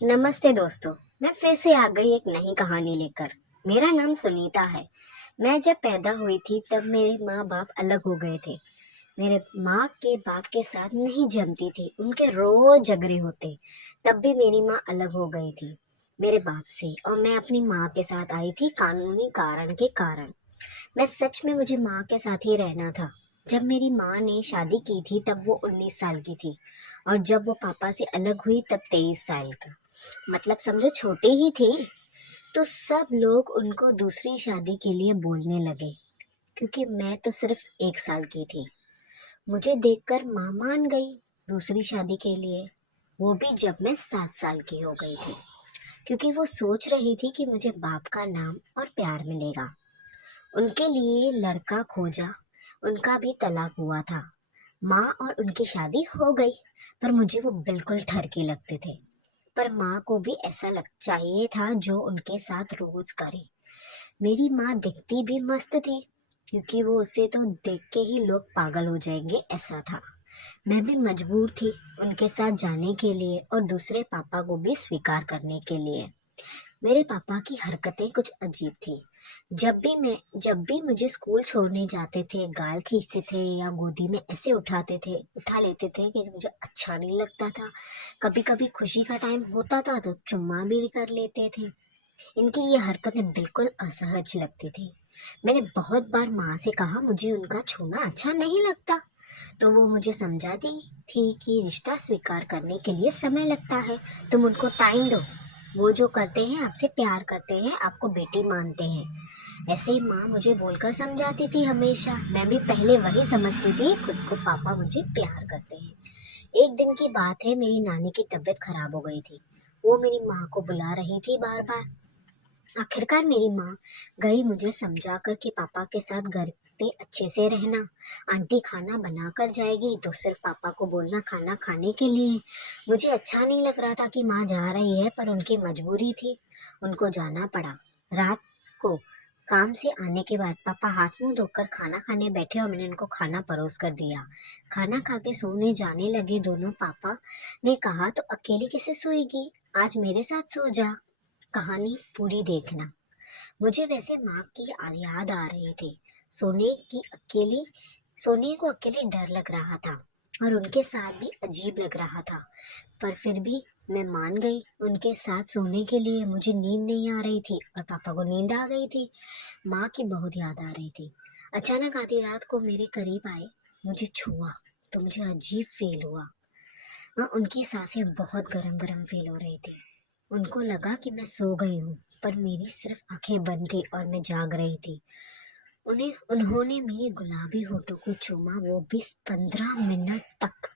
नमस्ते दोस्तों। मैं फिर से आ गई एक नई कहानी लेकर। मेरा नाम सुनीता है। मैं जब पैदा हुई थी तब मेरे माँ बाप अलग हो गए थे। मेरे माँ के बाप के साथ नहीं जमती थी, उनके रोज झगड़े होते। तब भी मेरी माँ अलग हो गई थी मेरे बाप से, और मैं अपनी माँ के साथ आई थी कानूनी कारण के कारण। मैं सच में मुझे माँ के साथ ही रहना था। जब मेरी माँ ने शादी की थी तब वो 19 साल की थी, और जब वो पापा से अलग हुई तब 23 साल का। मतलब समझो छोटे ही थे। तो सब लोग उनको दूसरी शादी के लिए बोलने लगे, क्योंकि मैं तो सिर्फ 1 साल की थी। मुझे देखकर माँ मान गई दूसरी शादी के लिए, वो भी जब मैं 7 साल की हो गई थी, क्योंकि वो सोच रही थी कि मुझे बाप का नाम और प्यार मिलेगा। उनके लिए लड़का खोजा, उनका भी तलाक हुआ था। माँ और उनकी शादी हो गई, पर मुझे वो बिल्कुल ठरकी लगते थे। पर माँ को भी ऐसा लग चाहिए था जो उनके साथ रोज करे। मेरी माँ दिखती भी मस्त थी, क्योंकि वो उसे तो देख के ही लोग पागल हो जाएंगे ऐसा था। मैं भी मजबूर थी उनके साथ जाने के लिए और दूसरे पापा को भी स्वीकार करने के लिए। मेरे पापा की हरकतें कुछ अजीब थी। जब भी मुझे स्कूल छोड़ने जाते थे, गाल खींचते थे या गोदी में ऐसे उठा लेते थे कि मुझे अच्छा नहीं लगता था। कभी कभी खुशी का टाइम होता था तो चुम्मा भी कर लेते थे। इनकी ये हरकतें बिल्कुल असहज लगती थी। मैंने बहुत बार माँ से कहा मुझे उनका छूना अच्छा नहीं लगता, तो वो मुझे समझाती थी कि रिश्ता स्वीकार करने के लिए समय लगता है, तुम उनको टाइम दो। वो जो करते हैं आपसे प्यार करते हैं, आपको बेटी मानते हैं। ऐसे ही माँ मुझे बोलकर समझाती थी हमेशा। मैं भी पहले वही समझती थी, खुद को पापा मुझे प्यार करते हैं। एक दिन की बात है, मेरी नानी की तबीयत खराब हो गई थी। वो मेरी माँ को बुला रही थी बार बार। आखिरकार मेरी माँ गई मुझे समझा कर कि पापा के साथ घर पे अच्छे से रहना। आंटी खाना बना कर जाएगी तो सिर्फ पापा को बोलना खाना खाने के लिए। मुझे अच्छा नहीं लग रहा था कि माँ जा रही है, पर उनकी मजबूरी थी, उनको जाना पड़ा। रात को काम से आने के बाद पापा हाथ मुंह धोकर खाना खाने बैठे और मैंने उनको खाना परोस कर दिया। खाना खा के सोने जाने लगे दोनों। पापा ने कहा तो अकेली कैसे सोएगी, आज मेरे साथ सो जा। कहानी पूरी देखना। मुझे वैसे माँ की याद आ रही थी। सोने की अकेली सोने को अकेले डर लग रहा था, और उनके साथ भी अजीब लग रहा था। पर फिर भी मैं मान गई उनके साथ सोने के लिए। मुझे नींद नहीं आ रही थी और पापा को नींद आ गई थी। माँ की बहुत याद आ रही थी। अचानक आधी रात को मेरे करीब आए, मुझे छुआ तो मुझे अजीब फील हुआ। उनकी सांसें बहुत गरम गरम फील हो रही थी। उनको लगा कि मैं सो गई हूँ, पर मेरी सिर्फ आंखें बंद थी और मैं जाग रही थी। उन्होंने मेरे गुलाबी होठों को चूमा, वो भी 15 मिनट तक।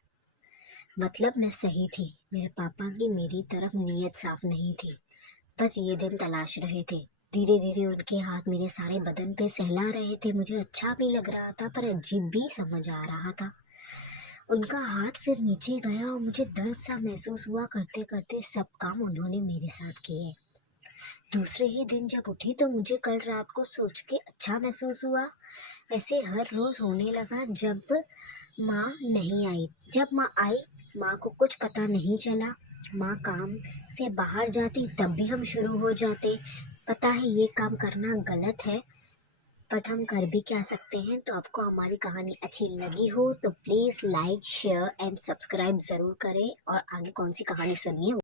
मतलब मैं सही थी। मेरे पापा की मेरी तरफ नीयत साफ नहीं थी, बस ये दिन तलाश रहे थे। धीरे धीरे उनके हाथ मेरे सारे बदन पे सहला रहे थे। मुझे अच्छा भी लग रहा था, पर अजीब भी समझ आ रहा था। उनका हाथ फिर नीचे गया और मुझे दर्द सा महसूस हुआ। करते करते सब काम उन्होंने मेरे साथ किए। दूसरे ही दिन जब उठी तो मुझे कल रात को सोच के अच्छा महसूस हुआ। ऐसे हर रोज होने लगा। माँ नहीं आई जब माँ आई, माँ को कुछ पता नहीं चला। माँ काम से बाहर जाती तब भी हम शुरू हो जाते। पता है ये काम करना गलत है, बट हम कर भी क्या सकते हैं। तो आपको हमारी कहानी अच्छी लगी हो तो please like share and subscribe ज़रूर करें, और आगे कौन सी कहानी सुनिए